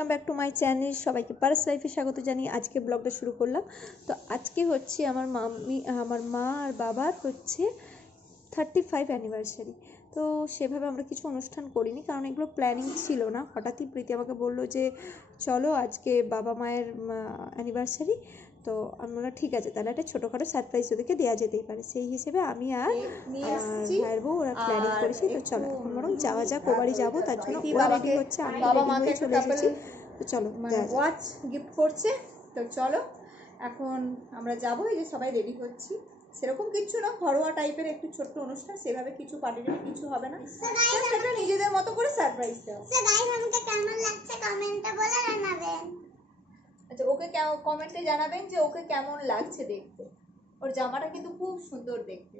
Welcome back to my channel. সবাইকে পারস লাইফে স্বাগত জানিয়ে আজকে ব্লগটা শুরু করলাম। তো আজকে হচ্ছে আমার মা আর বাবার হচ্ছে 35 অ্যানিভার্সারি। তো সেভাবে আমরা কিছু অনুষ্ঠান করিনি, কারণ এগুলো প্ল্যানিং ছিল না। হঠাৎই প্রীতি আমাকে বললো যে চলো আজকে বাবা মায়ের অ্যানিভার্সারি। তো আমরা ঠিক আছে, তাহলে একটা ছোটোখাটো সারপ্রাইজ ওদেরকে দেওয়া যেতেই পারে, সেই হিসেবে আমি আর ভাইয়ের বউ ওরা প্ল্যানিং করেছি। তো চলো এখন বরং যাওয়া যাক, ও বাড়ি যাবো, তার জন্য ওরা রেডি হচ্ছে, আমি রেডি হয়ে চলে এসেছি। তো চলো ওয়াচ গিফট করছে। তো চলো এখন আমরা যাবো। এই যে সবাই রেডি হচ্ছি, সেরকম কিছু না, ঘরোয়া টাইপের একটু ছোট্ট অনুষ্ঠান, সেভাবে কিছু পার্টি কিছু হবে না, সেটা নিজেদের মতো করে সারপ্রাইজ দেওয়া। কেমন লাগছে কমেন্টে বলে জানাবেন। আচ্ছা, ওকে কমেন্টে জানাবেন যে ওকে কেমন লাগছে দেখতে। ওর জামাটা কিন্তু খুব সুন্দর দেখতে।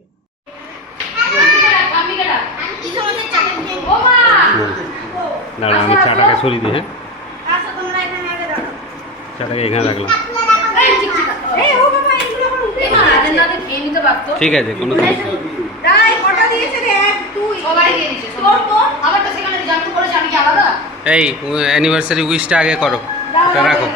দাঁড়া, আমি চাটাকে সরিয়ে দিই। হ্যাঁ, চাটাকে এখানে রাখলাম। ঠিক আছে, কোনো এই অ্যানিভার্সারি উইশটা আগে করো, এটা রাখো।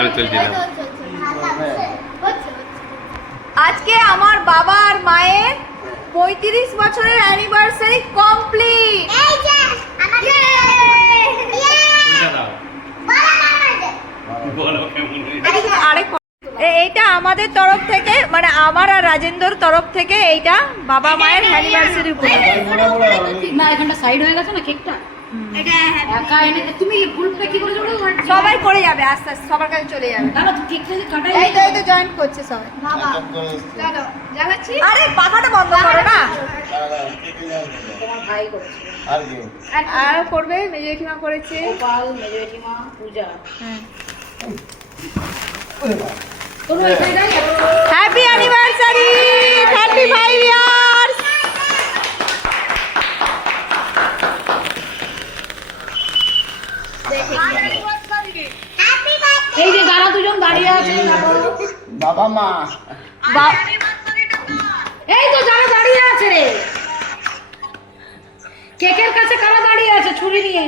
আমি তুলছিলাম। আজকে আমার বাবা আর মায়ের 35 বছরের অ্যানিভার্সারি কমপ্লিট। এইটা আমাদের তরফ থেকে, মানে আমার আর রাজেন্দ্রর তরফ থেকে এইটা বাবা মায়ের অ্যানিভার্সারি উপলক্ষে। না, এখানটা সাইড হয়ে গেছে না কেকটা। একা এনে তুমি গ্রুপটা কি করে জোড়ো? সবাই করে যাবে, আস্তে আস্তে সবার কাছে চলে যাবে। দাঁড়া, কেকটা কাটাই। এই তো জয়েন করছে সবাই। বাবা চলো যাচ্ছি। আরে পাখাটা বন্ধ করো না। তোমার ভাই করেছে আর করবে, মেজো জেঠিমা করেছে, গোপাল, মেজো জেঠিমা, পূজা। হ্যাঁ। তোমরা এখানে যাই। Happy anniversary 35 years. এই যে যারা দুজন দাঁড়িয়ে আছে, বাবা মা এই তো যারা দাঁড়িয়ে আছে রে, কেকের কাছে কারা দাঁড়িয়ে আছে ছুরি নিয়ে?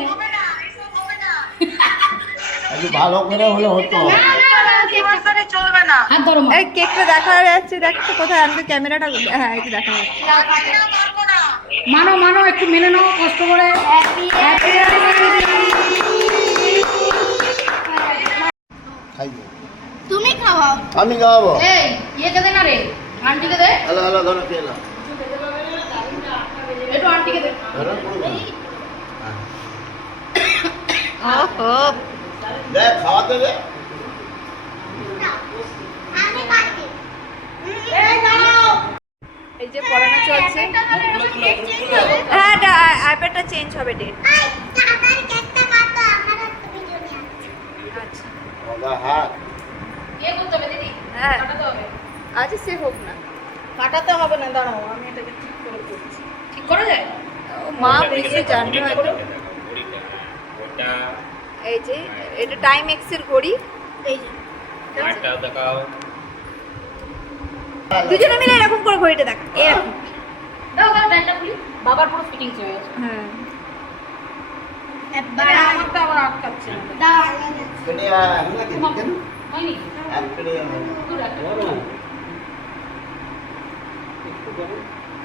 একটু ভালো করে হলে হতো। হাত ধরো মা। এই কেকটা দেখা যাচ্ছে, দেখো কোথায় আনবে ক্যামেরাটা? হ্যাঁ, এই তো দেখা যাচ্ছে। মানো মানো, একটু মেনে নাও কষ্ট করে। তুমি খাওয়াও, আমি খাওয়াবো। এই ইয়েকে দে না রে, আন্টিকে দে। হ্যালো হ্যালো, ধরো খেলা একটু আন্টিকে দে। ধরো পুরো ওহো, দেখ খাওয়াতে দে। এই যে পড়ানো চলছে। হ্যাঁ, আইপ্যাডটা চেঞ্জ হবে ডেট। আচ্ছা, বাবা হাত ইয়ে করতে হবে দিদি, হ্যাঁ কাটাতে হবে। আজ সে হোক না, কাটাতে হবে না, দাঁড়াও আমি এটাকে ঠিক করে করছি। ঠিক করা যায়? মা বুঝতে জানবে হয়তো। এই যে এটা টাইম এক্সের ঘড়ি। এই যে দুজনে মিলে এরকম করে ঘড়িটা দেখ, এরকম। দাও দাও, টাইমটা খুলি। বাবার পুরো ফিটিংস হয়ে গেছে। হ্যাঁ, আমারটা আবার আটকাচ্ছে না। হয়নি?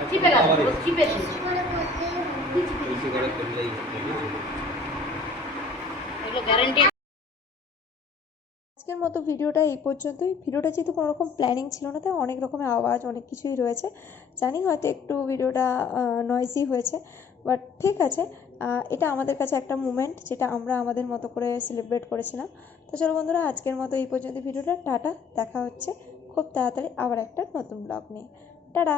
চিপে গেছে, পুরো চিপে দিয়েছে। এগুলো গ্যারান্টি। আজকের মতো ভিডিওটা এই পর্যন্তই। ভিডিওটা যেহেতু কোনো রকম প্ল্যানিং ছিল না, তাই অনেক রকমের আওয়াজ অনেক কিছুই রয়েছে। জানি হয়তো একটু ভিডিওটা নয়েজি হয়েছে, বাট ঠিক আছে। এটা আমাদের কাছে একটা মুমেন্ট, যেটা আমরা আমাদের মতো করে সেলিব্রেট করেছিলাম। তো চলো বন্ধুরা, আজকের মতো এই পর্যন্ত ভিডিওটা। টাটা, দেখা হচ্ছে খুব তাড়াতাড়ি আবার একটা নতুন ব্লগ নিয়ে। টাটা।